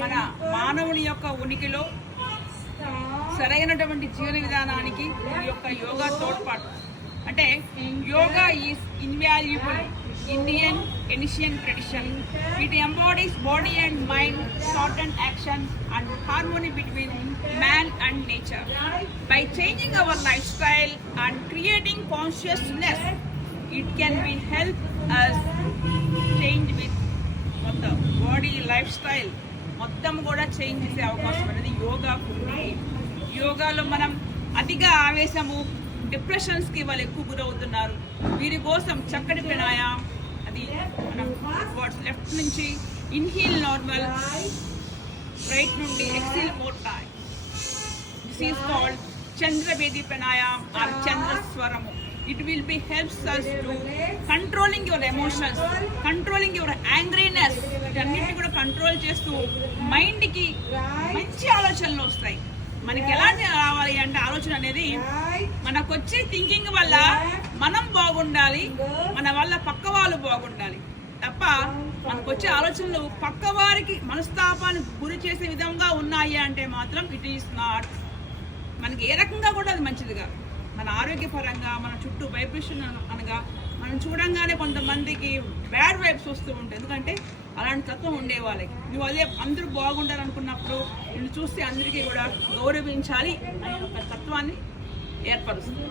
మన మానవుని యొక్క ఉనికిలో సరైనటువంటి జీవన విధానానికి ఈ యొక్క యోగా తోడ్పాటు. అంటే yoga is invaluable Indian ancient tradition. It embodies body and mind, thought and action, and harmony between man and nature. By changing our lifestyle and creating consciousness, it can be help us change with the body lifestyle మొత్తం కూడా change చేసే అవకాశం అనేది యోగాకు ఉంది. యోగాలో మనం అతిగా ఆవేశము, డిప్రెషన్స్కి వాళ్ళు ఎక్కువ గురవుతున్నారు. వీరి కోసం చక్కటి ప్రాణాయామం, అది మనం లెఫ్ట్ నుంచి ఇన్హీల్ నార్మల్, రైట్ నుండి exhale 4 times. This is called Chandravedi pranayama or చంద్రస్వరము. It will be helps us to controlling your emotions, controlling your angriness. వీటన్నిటిని కూడా కంట్రోల్ చేస్తూ మైండ్కి మంచి ఆలోచనలు వస్తాయి. మనకి ఎలాంటి రావాలి అంటే ఆలోచన అనేది మనకు వచ్చే థింకింగ్ వల్ల మనం బాగుండాలి, మన వల్ల పక్క వాళ్ళు బాగుండాలి తప్ప మనకు వచ్చే ఆలోచనలు పక్క వారికి మనస్తాపానికి గురి చేసే విధంగా ఉన్నాయి అంటే మాత్రం ఇట్ ఈస్ నాట్, మనకి ఏ రకంగా కూడా అది మంచిది కాదు. మన ఆరోగ్యపరంగా మన చుట్టూ వైబ్రేషన్ అనగా మనం చూడంగానే కొంతమందికి బ్యాడ్ వైబ్స్ వస్తూ ఉంటాయి. ఎందుకంటే అలాంటి తత్వం ఉండే వాళ్ళకి నువ్వు అదే అందరూ బాగుండాలనుకున్నప్పుడు నిన్ను చూస్తే అందరికీ కూడా గౌరవించాలి అనే ఒక తత్వాన్ని ఏర్పరుస్తుంది.